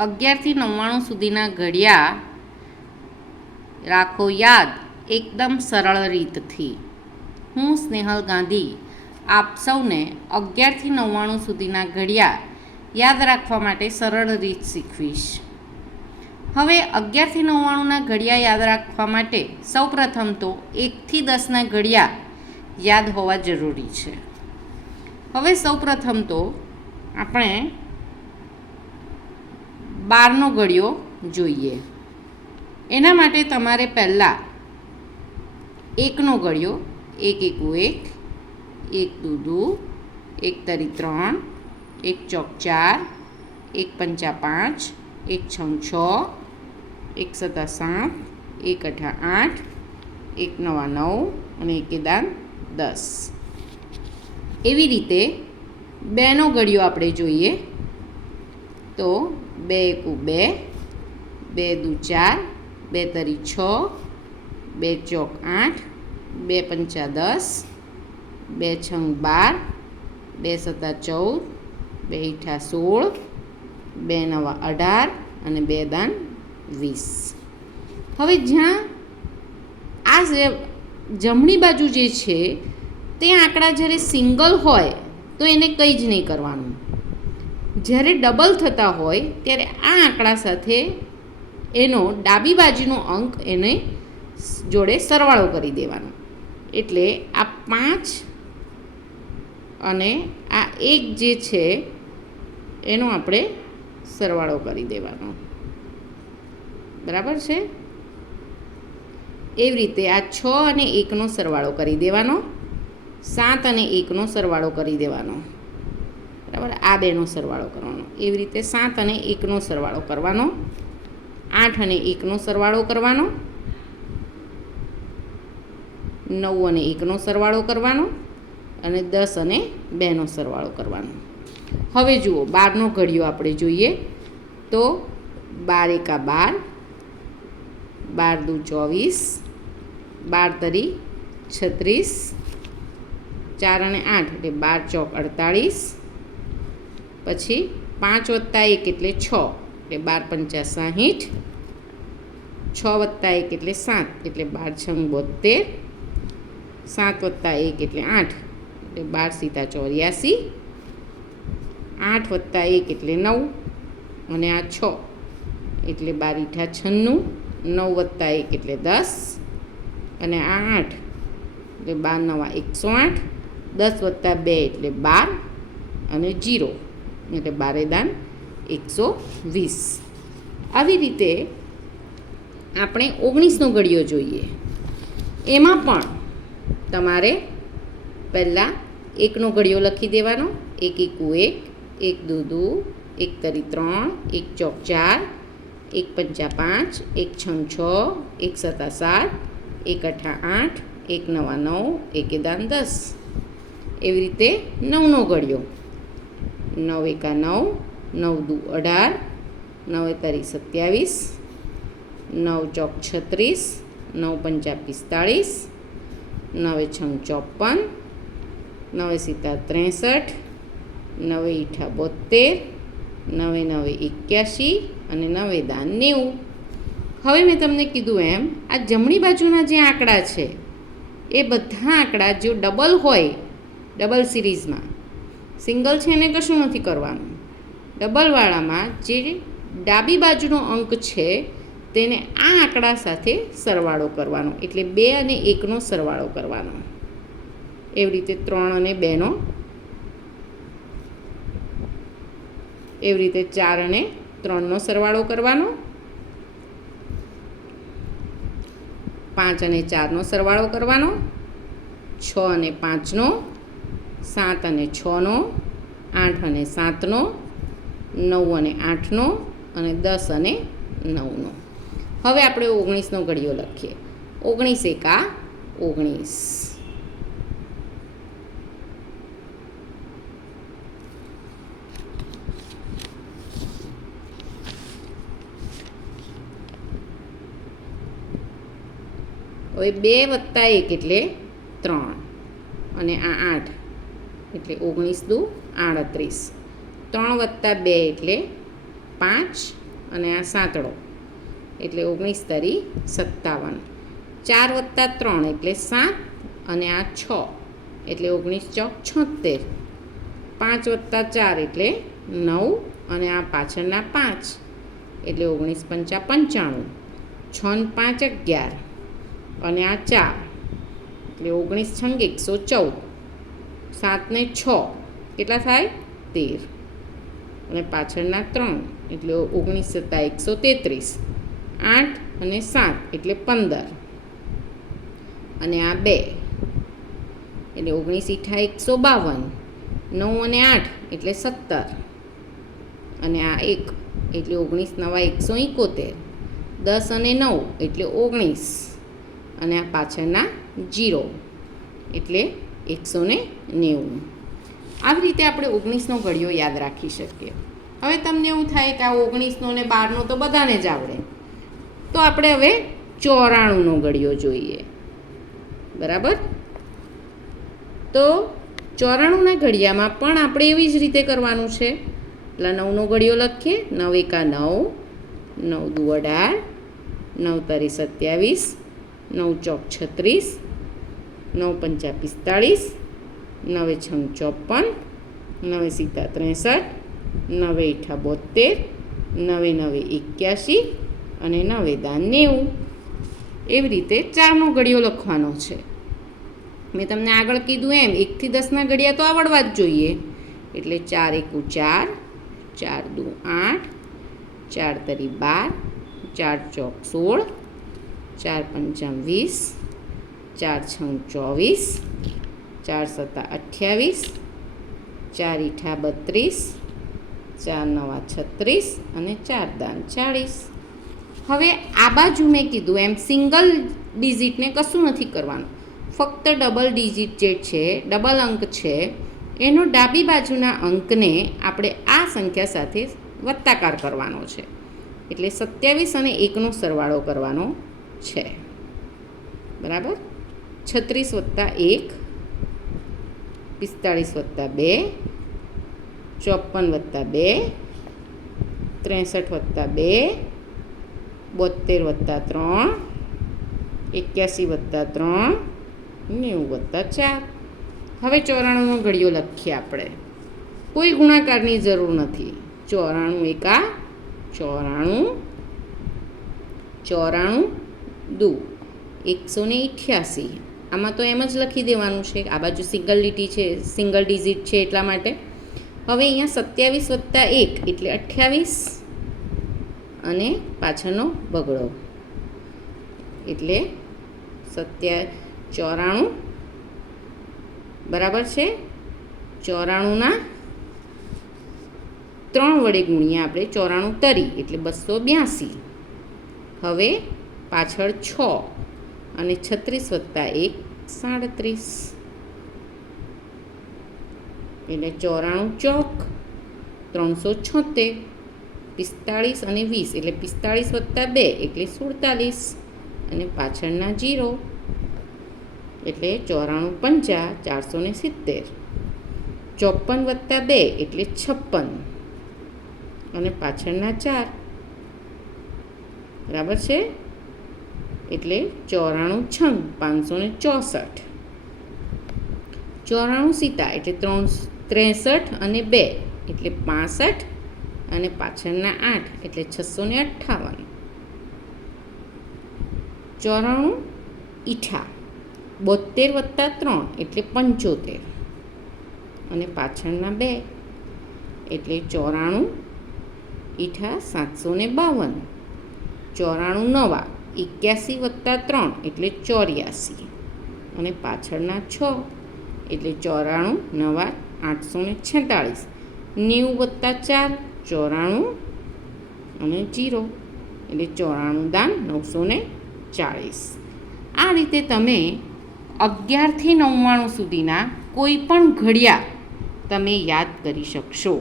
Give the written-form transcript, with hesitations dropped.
11થી 99 સુધીના ઘડિયા રાખો યાદ એકદમ સરળ રીતથી. હું સ્નેહલ ગાંધી આપ સૌને 11થી 99 સુધીના ઘડિયા યાદ રાખવા માટે સરળ રીત શીખવીશ. હવે 11થી 99ના ઘડિયા યાદ રાખવા માટે સૌપ્રથમ તો 1થી 10ના ઘડિયા યાદ હોવા જરૂરી છે. હવે સૌપ્રથમ તો આપણે 12નો ઘડિયો જોઈએ. એના માટે તમારે પહેલાં 1નો ઘડિયો 1 એકુ 1, 1 દુ દુ, 1 તરી 3, 1 ચોક 4, 1 પંચા 5, 1 છંગ 6, 1 સતા 7, 1 અઠા 8, 1 નવા 9 અને 1 દાન 10. એવી રીતે 2નો ઘડિયો આપણે જોઈએ તો 2 એકુ 2, 2 દુ 4, 2 તરી 6, 2 ચોક 8, 2 પંચા 10, 2 છંગ 12, 2 સતા 14, 2 ઈઠા 16, 2 નવા 18 અને 2 દાન 20. હવે જ્યાં આ જમણી બાજુ જે છે તે આંકડા જ્યારે સિંગલ હોય તો એને કંઈ જ નહીં કરવાનું. જ્યારે ડબલ થતા હોય ત્યારે આ આંકડા સાથે એનો ડાબી બાજુનો અંક એને જોડે સરવાળો કરી દેવાનો. એટલે આ 5 અને આ 1 જે છે એનો આપણે સરવાળો કરી દેવાનો. બરાબર છે? એવી રીતે આ 6 અને 1નો સરવાળો કરી દેવાનો, 7 અને 1નો સરવાળો કરી દેવાનો. બરાબર? આ બેનો સરવાળો કરવાનો. એવી રીતે 7 અને 1નો સરવાળો કરવાનો, 8 અને 1નો સરવાળો કરવાનો, 9 અને 1નો સરવાળો કરવાનો અને 10 અને 2નો સરવાળો કરવાનો. હવે જુઓ 12નો ઘડિયો આપણે જોઈએ તો 12 એકા 12, 12 દુ 24, 12 તરી 36, 4 અને 8 એટલે 12 ચોક 48, પછી 5 વત્તા 1 એટલે 6 એટલે 12 પંચા 60, 6 વત્તા 1 એટલે 7 એટલે 12 છંગ 72, 7 વત્તા 1 એટલે 8 એટલે 12 સીતા 84, 8 વત્તા 1 એટલે 9 અને આ 6 એટલે 12 ઈઠા 96, 9 વત્તા 1 એટલે 10 અને આ 8 એટલે 12 નવા 108, 10 વત્તા 2 એટલે 12 અને 0 એટલે 12 દાન 120. આવી રીતે આપણે 19નો ઘડિયો જોઈએ. એમાં પણ તમારે પહેલાં 1નો ઘડિયો લખી દેવાનો, 1 એકુ 1, 1 દુ દુ, 1 તરી 3, 1 ચોક 4, 1 પંચા 5, 1 છંગ 6, 1 સતા 7, 1 અઠા 8, 1 નવા 9, 1 દાન 10. એવી રીતે 9નો ઘડિયો 9 એકા 9, 9 દુ 18, 9 તરી 27, 9 ચોક 36, 9 પંચા 45, 9 છંગ 54, 9 સીતા 63, 9 ઈઠા 72, 9 9 81 અને 9 દાન 90. હવે મેં તમને કીધું એમ આ જમણી બાજુના જે આંકડા છે એ બધા આંકડા જો ડબલ હોય, ડબલ સિરીઝમાં, સિંગલ છે એને કશું નથી કરવાનું. ડબલવાળામાં જે ડાબી બાજુનો અંક છે તેને આ આંકડા સાથે સરવાળો કરવાનો. એટલે 2 અને 1નો સરવાળો કરવાનો. એવી રીતે 3 અને 2નો, એવી રીતે 4 અને 3નો સરવાળો કરવાનો, 5 અને 4નો સરવાળો કરવાનો, 6 અને 5નો, 7 અને 6નો, 8 અને 7નો, 9 અને 8નો અને 10 અને 9નો. હવે આપણે 19નો ઘડિયો લખીએ. 19 એકા 19. હવે 2 વત્તા 1 એટલે 3 અને આ 8 એટલે 19 દુ 38, 3 વત્તા 2 એટલે 5 અને આ સાતડો એટલે 19 તારી 57. 4 + 3 એટલે 7 અને આ 6 એટલે 19 ચોક 76. 5 + 4 એટલે 9 અને આ પાછળના 5 એટલે 19 × 5 = 95. 6 × 5 = 11 અને આ 4 એટલે 19 × 114. 7 ને 6 કેટલા થાય 13 અને પાછળના 3 એટલે 19 + 7 = 133. 8 અને 7 એટલે 15 અને આ 2 એટલે 19 × 8 = 152. 9 અને 8 એટલે 17 અને આ 1 એટલે 19 × 9 = 171. 10 અને 9 એટલે 19 અને આ પાછળના 0 એટલે 190. આવી રીતે આપણે 19નો ઘડિયો યાદ રાખી શકીએ. હવે તમને એવું થાય કે આ 19નો અને 12નો તો બધાને જ આવડે, તો આપણે હવે 94નો ઘડિયો જોઈએ. બરાબર? તો 94ના ઘડિયામાં પણ આપણે એવી જ રીતે કરવાનું છે. એટલે 9નો ઘડિયો લખીએ. 9 × 1 = 9, 9 × 2 = 18, 9 × 3 = 36, 9 × 5 = 45, 9 × 6 = 54, 9 × 7 = 63, 9 × 8 = 72, 9 × 9 = 81 અને 9 × 10 = 90. એવી રીતે 4નો ઘડિયો લખવાનો છે. મેં તમને આગળ કીધું એમ 1 થી 10ના ઘડિયા તો આવડવા જ જોઈએ. એટલે 4 × 1 = 4, 4 × 2 = 8, 4 × 3 = 12, 4 × 4 = 16, 4 × 5 = 20, 4 × 6 = 24, 4 × 7 = 28, 4 × 8 = 32, 4 × 9 = 36 અને 4 × 10 = 40. હવે આ બાજુ મેં કીધું એમ સિંગલ ડિજિટને કશું નથી કરવાનું, ફક્ત ડબલ ડિજિટ જે છે, ડબલ અંક છે, એનો ડાબી બાજુના અંકને આપણે આ સંખ્યા સાથે વત્તાકાર કરવાનો છે. એટલે 27 અને 1નો સરવાળો કરવાનો છે. બરાબર? 36 + 1 45 + 2 54 + 2 63 + 2 72 + 3 81 + 3 90 + 4. હવે 94નો ઘડિયો લખીએ આપણે. કોઈ ગુણાકારની જરૂર નથી. 94 × 1 = 94, 94 × 2 = 188. આમાં તો એમ જ લખી દેવાનું છે. આ બાજુ સિંગલ લીટી છે, સિંગલ ડિજિટ છે એટલા માટે. હવે અહીંયા 27 + 1 એટલે 28 અને પાછળનો બગડો એટલે 94. બરાબર છે? 94ના 3 વડે ગુણીએ આપણે. 94 તરી એટલે 282. હવે પાછળ 6 અને 36 + 1 = 37 એટલે 94 ચોક 376. 45 અને 20 એટલે 45 + 2 એટલે 47 અને પાછળના 0 એટલે 94 × 5 = 470. 54 + 2 એટલે 56 અને પાછળના 4. બરાબર છે? એટલે 94 × 6 = 564. 94 સીતા એટલે 63 અને 2 એટલે 65 અને પાછળના 8 એટલે 658. 94 ઈઠા 72 + 3 એટલે 75 અને પાછળના 2 એટલે 94 ઈઠા 752. 94 નવા 81 + 3 એટલે 84 અને પાછળના 6 એટલે 94 નવા 846. 90 + 4 94 અને 0 એટલે 94 દાન 940. આ રીતે તમે 11 થી 99 સુધીના કોઈ પણ ઘડિયા તમે યાદ કરી શકશો.